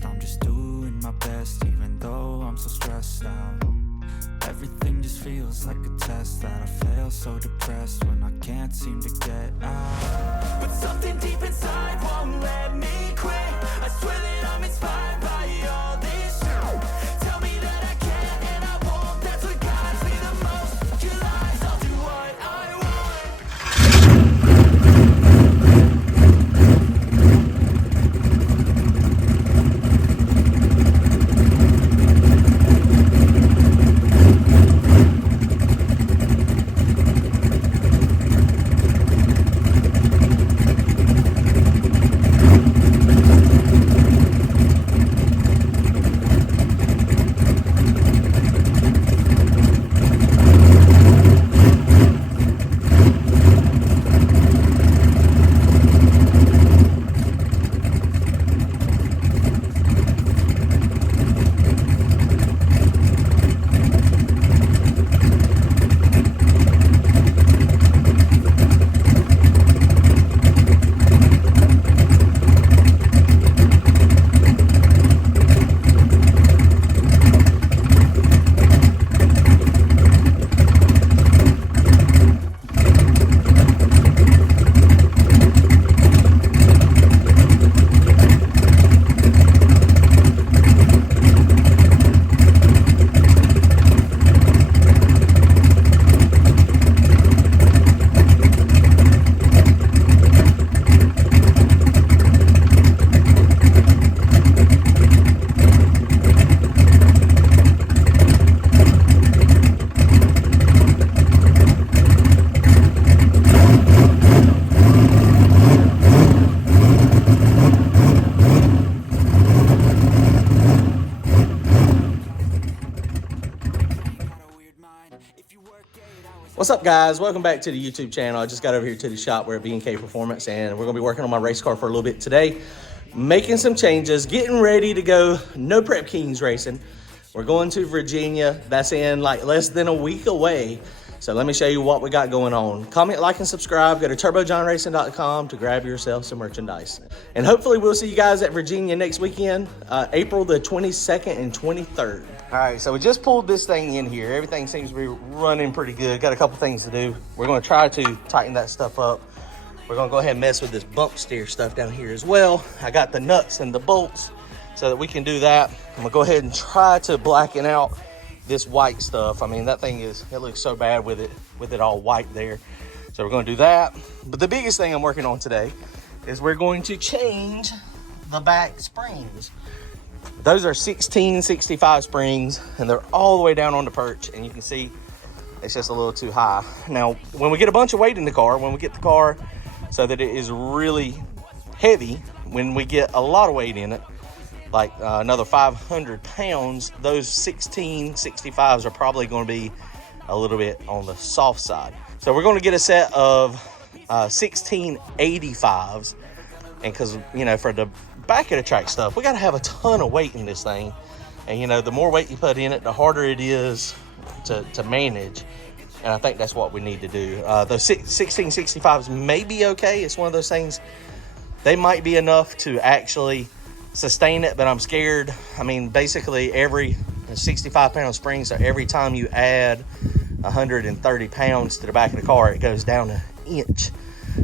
rest. I'm just doing my best, even though I'm so stressed out. Everything just feels like a test that I fail, so depressed when I can't seem to get out. But something deep inside won't let me quit. I swear that I'm inspired by all this shit. Tell me that I can and I won't. That's what guides me the most. Your lies, I'll do what I want. What's up, guys? Welcome back to the YouTube channel. I just got over here to the shop. We're at NPK Performance, and we're going to be working on my race car for a little bit today. Making some changes, getting ready to go no prep Kings racing. We're going to Virginia. That's in like less than a week away. So let me show you what we got going on. Comment, like, and subscribe. Go to turbojohnracing.com to grab yourself some merchandise. And hopefully we'll see you guys at Virginia next weekend, April the 22nd and 23rd. All right, so we just pulled this thing in here. Everything seems to be running pretty good. Got a couple things to do. We're gonna try to tighten that stuff up. We're gonna go ahead and mess with this bump steer stuff down here as well. I got the nuts and the bolts so that we can do that. I'm gonna go ahead and try to blacken out this white stuff. I mean, that thing it looks so bad with it all white there. So we're gonna do that. But the biggest thing I'm working on today is we're going to change the back springs. Those are 1665 springs, and they're all the way down on the perch, and you can see it's just a little too high. Now, when we get a bunch of weight in the car, when we get the car so that it is really heavy, when we get a lot of weight in it, like another 500 pounds, those 1665s are probably going to be a little bit on the soft side. So we're going to get a set of 1685s, and because, you know, for the back of the track stuff, we got to have a ton of weight in this thing, and you know, the more weight you put in it, the harder it is to manage, and I think that's what we need to do. Those 1665s may be okay. It's one of those things, they might be enough to actually sustain it, but I'm scared. I mean, basically every 65-pound spring, so every time you add 130 pounds to the back of the car, it goes down an inch.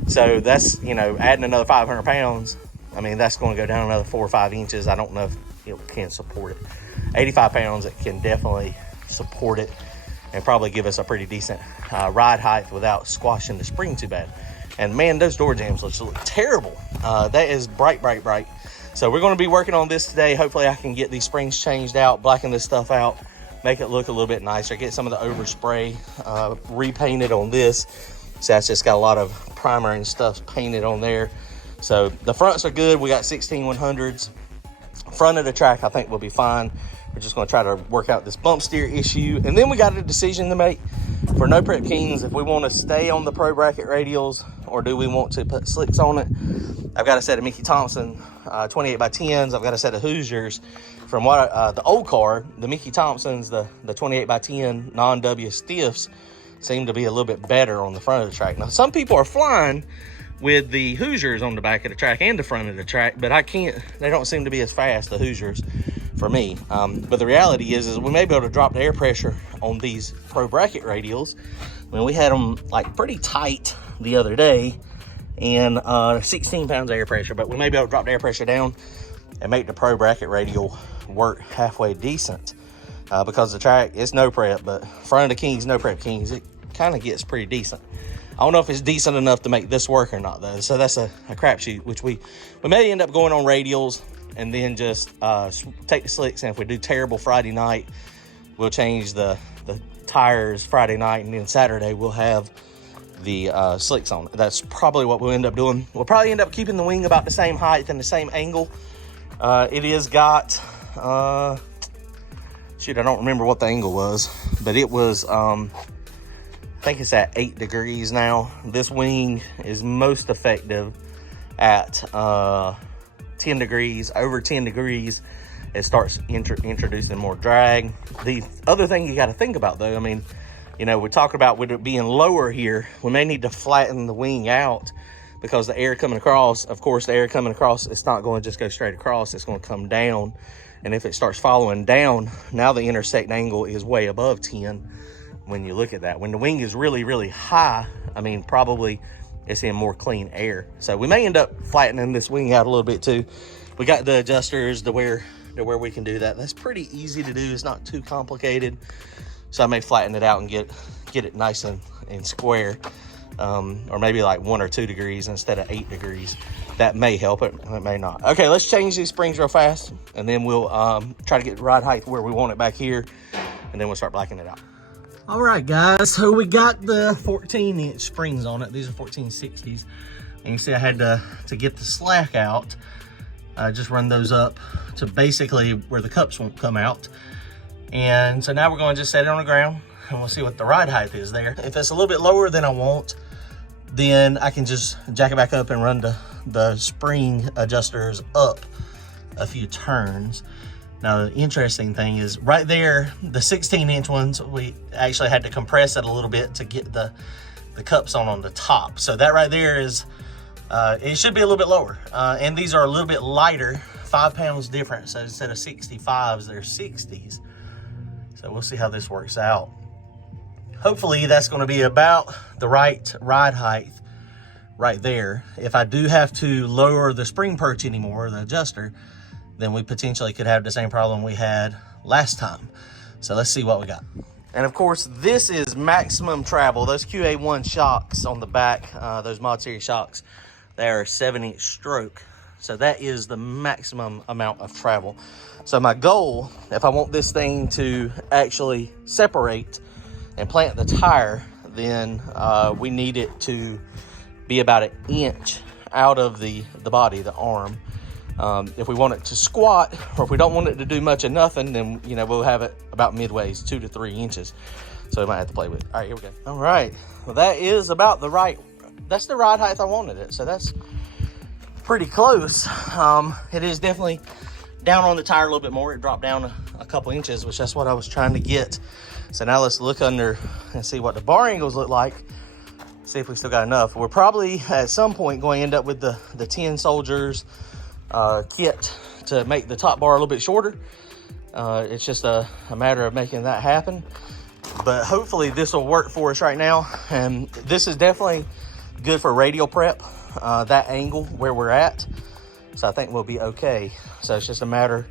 So that's, you know, adding another 500 pounds, I mean, that's going to go down another 4 or 5 inches. I don't know if it can support it. 85 pounds, it can definitely support it and probably give us a pretty decent ride height without squashing the spring too bad. And man, those door jambs look terrible. That is bright. So we're going to be working on this today. Hopefully I can get these springs changed out, blacken this stuff out, make it look a little bit nicer, get some of the overspray repainted on this. So that's just got a lot of primer and stuff painted on there. So the fronts are good. We got 16100s. Front of the track, I think, will be fine. We're just going to try to work out this bump steer issue. And then we got a decision to make for No Prep Kings, if we want to stay on the Pro Bracket radials or do we want to put slicks on it. I've got a set of Mickey Thompson 28x10s. I've got a set of Hoosiers from what the old car, the Mickey Thompsons, the 28x10 non-W stiffs seem to be a little bit better on the front of the track. Now, some people are flying with the Hoosiers on the back of the track and the front of the track, but they don't seem to be as fast, the Hoosiers, for me. But the reality is we may be able to drop the air pressure on these Pro Bracket radials. I mean, we had them like pretty tight the other day, and 16 pounds of air pressure, but we may be able to drop the air pressure down and make the Pro Bracket radial work halfway decent. Because the track, it's no prep, but front of the Kings, no prep Kings, it kind of gets pretty decent. I don't know if it's decent enough to make this work or not, though. So that's a crapshoot, which we may end up going on radials and then just take the slicks. And if we do terrible Friday night, we'll change the tires Friday night, and then Saturday we'll have the slicks on it. That's probably what we'll end up doing. We'll probably end up keeping the wing about the same height and the same angle. It is got, shoot, I don't remember what the angle was, but it was, I think it's at 8 degrees now. This wing is most effective at 10 degrees. Over 10 degrees, it starts introducing more drag. The other thing you got to think about, though, I mean, you know, we're talking about with it being lower here, we may need to flatten the wing out, because the air coming across, of course, the air coming across, it's not going to just go straight across, it's going to come down. And if it starts following down, now the intersect angle is way above 10 when you look at that. When the wing is really, really high, I mean, probably it's in more clean air. So we may end up flattening this wing out a little bit too. We got the adjusters to where we can do that. That's pretty easy to do. It's not too complicated. So I may flatten it out and get it nice and square. Or maybe like 1 or 2 degrees instead of 8 degrees. That may help it, it may not. Okay, let's change these springs real fast, and then we'll try to get the ride height where we want it back here, and then we'll start blacking it out. All right, guys, so we got the 14-inch springs on it. These are 1460s, and you see I had to get the slack out. Just run those up to basically where the cups won't come out. And so now we're going to just set it on the ground, and we'll see what the ride height is there. If it's a little bit lower than I want, then I can just jack it back up and run the spring adjusters up a few turns. Now, the interesting thing is right there, the 16-inch ones, we actually had to compress it a little bit to get the cups on the top. So that right there is, it should be a little bit lower. And these are a little bit lighter, 5 pounds different. So instead of 65s, they're 60s. So we'll see how this works out. Hopefully that's going to be about the right ride height right there. If I do have to lower the spring perch anymore, the adjuster, then we potentially could have the same problem we had last time. So let's see what we got. And of course, this is maximum travel. Those QA1 shocks on the back, those Mod Series shocks, they are a 7-inch stroke. So that is the maximum amount of travel. So my goal, if I want this thing to actually separate and plant the tire, then we need it to be about 1 inch out of the body, the arm. If we want it to squat, or if we don't want it to do much of nothing, then, you know, we'll have it about midways, 2 to 3 inches. So we might have to play with it. All right, here we go. All right, well, that is about that's the ride height I wanted it. So that's pretty close. It is definitely down on the tire a little bit more. It dropped down a couple inches, which that's what I was trying to get. So now let's look under and see what the bar angles look like. See if we still got enough. We're probably at some point going to end up with the 10 soldiers kit to make the top bar a little bit shorter. It's just a matter of making that happen. But hopefully this will work for us right now. And this is definitely good for radial prep, that angle where we're at. So I think we'll be okay. So it's just a matter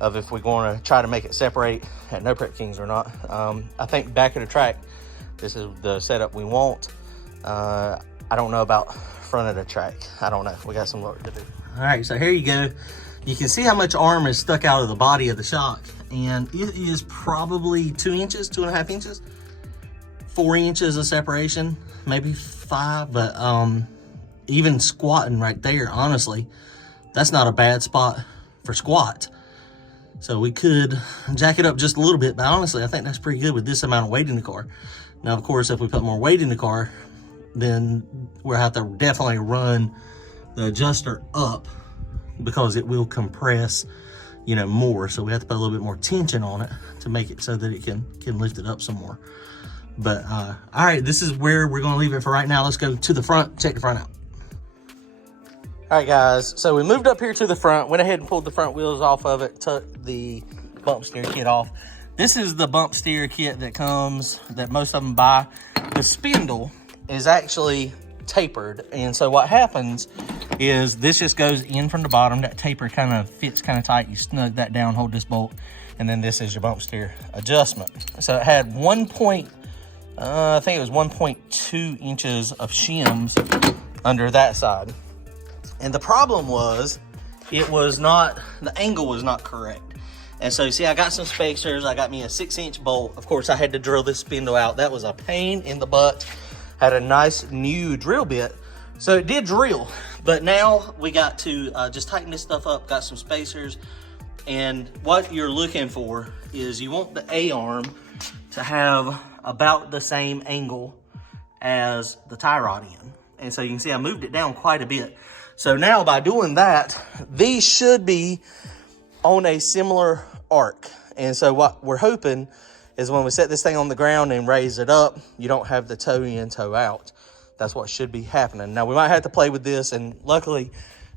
of if we're going to try to make it separate at No Prep Kings or not. I think back of the track, this is the setup we want. I don't know about front of the track. I don't know. We got some work to do. All right, so here you go. You can see how much arm is stuck out of the body of the shock. And it is probably 2 inches, 2.5 inches, 4 inches of separation, maybe 5. But even squatting right there, honestly, that's not a bad spot for squat. So we could jack it up just a little bit, but honestly, I think that's pretty good with this amount of weight in the car. Now, of course, if we put more weight in the car, then we'll have to definitely run the adjuster up because it will compress, you know, more. So we have to put a little bit more tension on it to make it so that it can lift it up some more. But all right, this is where we're going to leave it for right now. Let's go to the front, check the front out. All right, guys, so we moved up here to the front, went ahead and pulled the front wheels off of it, took the bump steer kit off. This is the bump steer kit that comes, that most of them buy. The spindle is actually tapered, and so what happens is this just goes in from the bottom. That taper kind of fits kind of tight. You snug that down, hold this bolt, and then this is your bump steer adjustment. So it had I think it was 1.2 inches of shims under that side. And the problem was, the angle was not correct. And so, see, I got some spacers. I got me a 6-inch bolt. Of course, I had to drill this spindle out. That was a pain in the butt. Had a nice new drill bit. So it did drill. But now we got to just tighten this stuff up. Got some spacers. And what you're looking for is you want the A-arm to have about the same angle as the tie rod end. And so you can see I moved it down quite a bit. So now by doing that, these should be on a similar arc. And so what we're hoping is when we set this thing on the ground and raise it up, you don't have the toe in, toe out. That's what should be happening. Now we might have to play with this, and luckily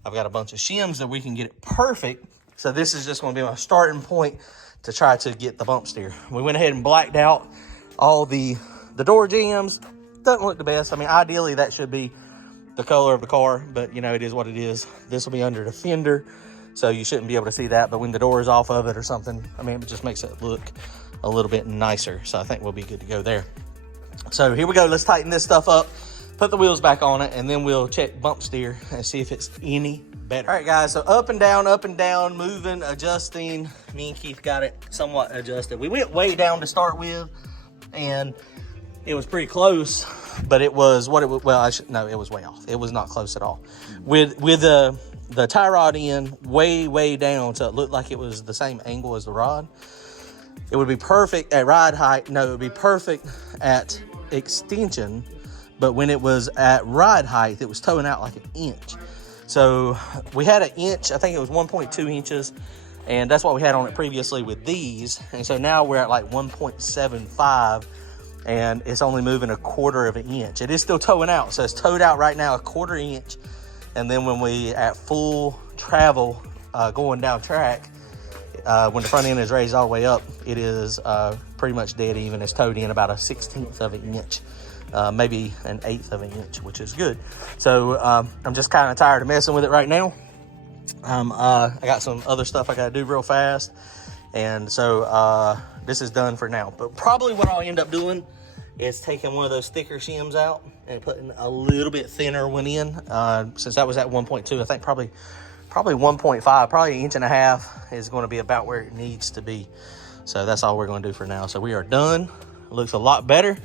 I've got a bunch of shims that we can get it perfect. So this is just gonna be my starting point to try to get the bump steer. We went ahead and blacked out all the door jambs. Doesn't look the best. I mean, ideally that should be the color of the car, but you know, it is what it is. This will be under the fender, so you shouldn't be able to see that, but when the door is off of it or something, I mean, it just makes it look a little bit nicer. So I think we'll be good to go there. So here we go. Let's tighten this stuff up, put the wheels back on it, and then we'll check bump steer and see if it's any better. All right, guys, so up and down, moving, adjusting. Me and Keith got it somewhat adjusted. We went way down to start with, and it was pretty close, but it was what it was. Well, no, it was way off. It was not close at all. With the tie rod end way down, so it looked like it was the same angle as the rod. It would be perfect at ride height. No, it would be perfect at extension, but when it was at ride height, it was toeing out like an inch. So we had an inch, I think it was 1.2 inches, and that's what we had on it previously with these. And so now we're at like 1.75. and it's only moving 1/4 of an inch. It is still toeing out, so it's toed out right now 1/4 inch, and then when we at full travel going down track, when the front end is raised all the way up, it is pretty much dead even. It's toed in about 1/16 of an inch, maybe 1/8 of an inch, which is good. So I'm just kind of tired of messing with it right now. I got some other stuff I got to do real fast, and so this is done for now. But probably what I'll end up doing is taking one of those thicker shims out and putting a little bit thinner one in. Since that was at 1.2, I think probably 1.5, probably 1.5 inches is going to be about where it needs to be. So that's all we're going to do for now. So we are done. It looks a lot better.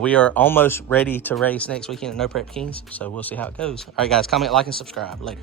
We are almost ready to race next weekend at No Prep Kings. So we'll see how it goes. All right, guys, comment, like, and subscribe. Later.